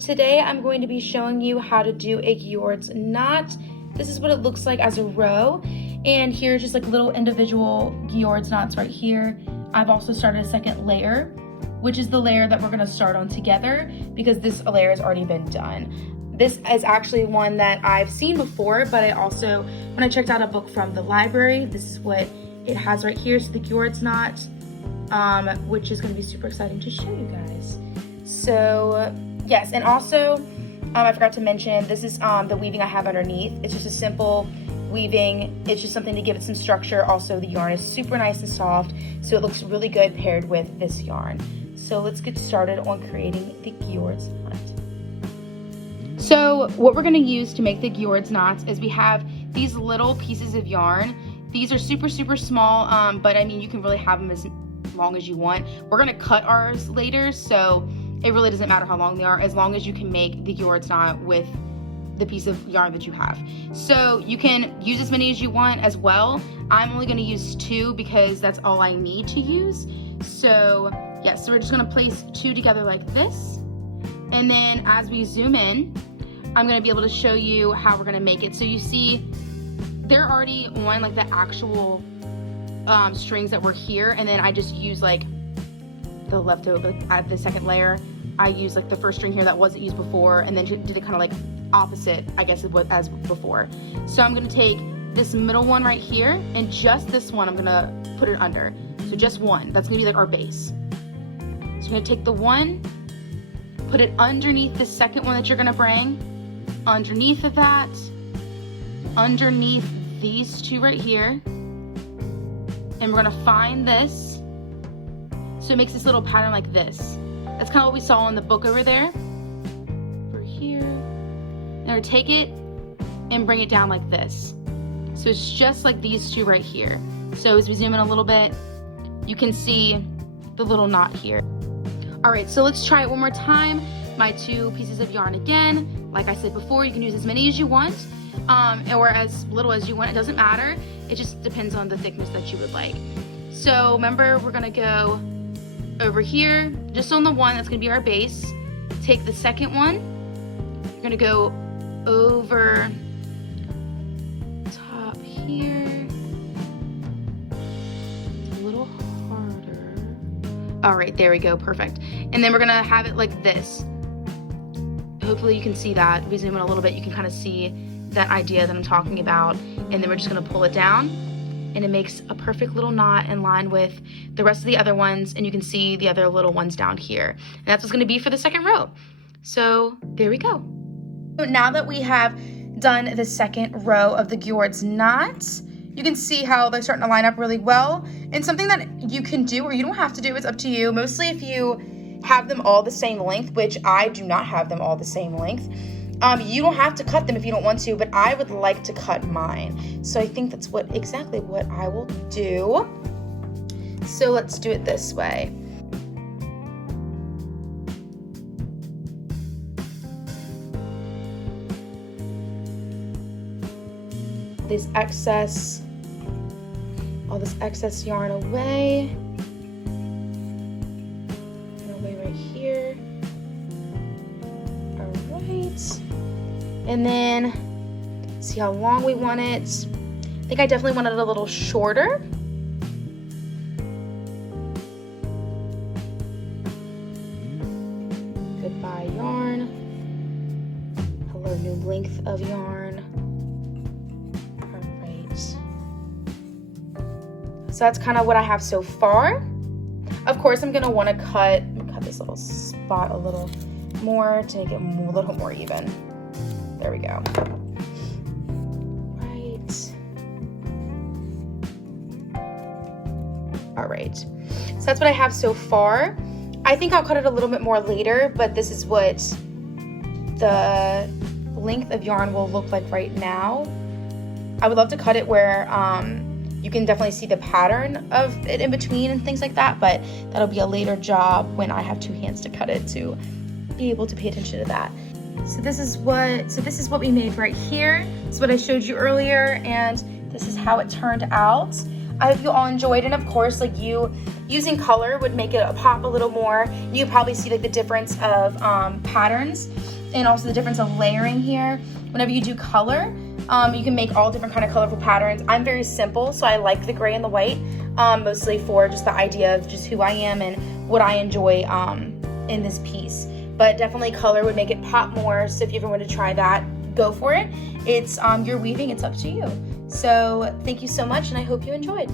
today I'm going to be showing you how to do a Ghiordes knot. This is what it looks like as a row, and here's just like little individual Ghiordes knots right here. I've also started a second layer, which is the layer that we're gonna start on together because this layer has already been done. This is actually one that I've seen before, but I also, when I checked out a book from the library, this is what it has right here, so the Ghiordes knot, which is gonna be super exciting to show you guys. So yes, and also I forgot to mention, this is the weaving I have underneath. It's just a simple weaving. It's just something to give it some structure. Also, the yarn is super nice and soft, so it looks really good paired with this yarn. So let's get started on creating the Ghiordes knot. So what we're gonna use to make the Ghiordes knots is we have these little pieces of yarn. These are super, super small, but I mean, you can really have them as long as you want. We're gonna cut ours later, so it really doesn't matter how long they are, as long as you can make the Ghiordes knot with the piece of yarn that you have. So you can use as many as you want as well. I'm only gonna use 2 because that's all I need to use. So yeah, so we're just gonna place 2 together like this. And then as we zoom in, I'm gonna be able to show you how we're gonna make it. So you see, they're already on like the actual strings that were here, and then I just use like the leftover at the second layer. I used like the first string here that wasn't used before, and then did it kind of like opposite, I guess, as before. So I'm gonna take this middle one right here, and just this one I'm gonna put it under. So just one, that's gonna be like our base. So I'm gonna take the one, put it underneath the second one that you're gonna bring, underneath of that, underneath these 2 right here, and we're gonna find this. So it makes this little pattern like this. That's kind of what we saw in the book over there. Over here. Now we take it and bring it down like this. So it's just like these 2 right here. So as we zoom in a little bit, you can see the little knot here. All right, so let's try it one more time. My 2 pieces of yarn again. Like I said before, you can use as many as you want, or as little as you want. It doesn't matter. It just depends on the thickness that you would like. So remember, we're gonna go over here, just on the one that's gonna be our base. Take the second one, you're gonna go over top here. It's a little harder. All right, there we go, perfect. And then we're gonna have it like this. Hopefully you can see that. If we zoom in a little bit, you can kind of see that idea that I'm talking about. And then we're just gonna pull it down, and it makes a perfect little knot in line with the rest of the other ones, and you can see the other little ones down here. And that's what's gonna be for the second row. So there we go. So now that we have done the second row of the Ghiordes knots, you can see how they're starting to line up really well. And something that you can do, or you don't have to do, it's up to you, mostly if you have them all the same length, which I do not have them all the same length. You don't have to cut them if you don't want to, but I would like to cut mine. So I think that's exactly what I will do. So let's do it this way. All this excess yarn away. Right here. All right. And then see how long we want it. I think I definitely wanted it a little shorter. Goodbye yarn. Hello, new length of yarn. All right. So that's kind of what I have so far. Of course, I'm gonna want to cut this little spot a little more to make it a little more even. There we go. Right. All right. So that's what I have so far. I think I'll cut it a little bit more later, but this is what the length of yarn will look like right now. I would love to cut it where you can definitely see the pattern of it in between and things like that, but that'll be a later job when I have 2 hands to cut it to be able to pay attention to that. So this is what we made right here. This is what I showed you earlier, and this is how it turned out. I hope you all enjoyed, and of course, like using color would make it pop a little more. You probably see like the difference of patterns. and also the difference of layering here. Whenever you do color, you can make all different kind of colorful patterns. I'm very simple, so I like the gray and the white, mostly for just the idea of just who I am and what I enjoy in this piece. But definitely color would make it pop more, so if you ever want to try that, go for it. It's your weaving, it's up to you. So thank you so much, and I hope you enjoyed.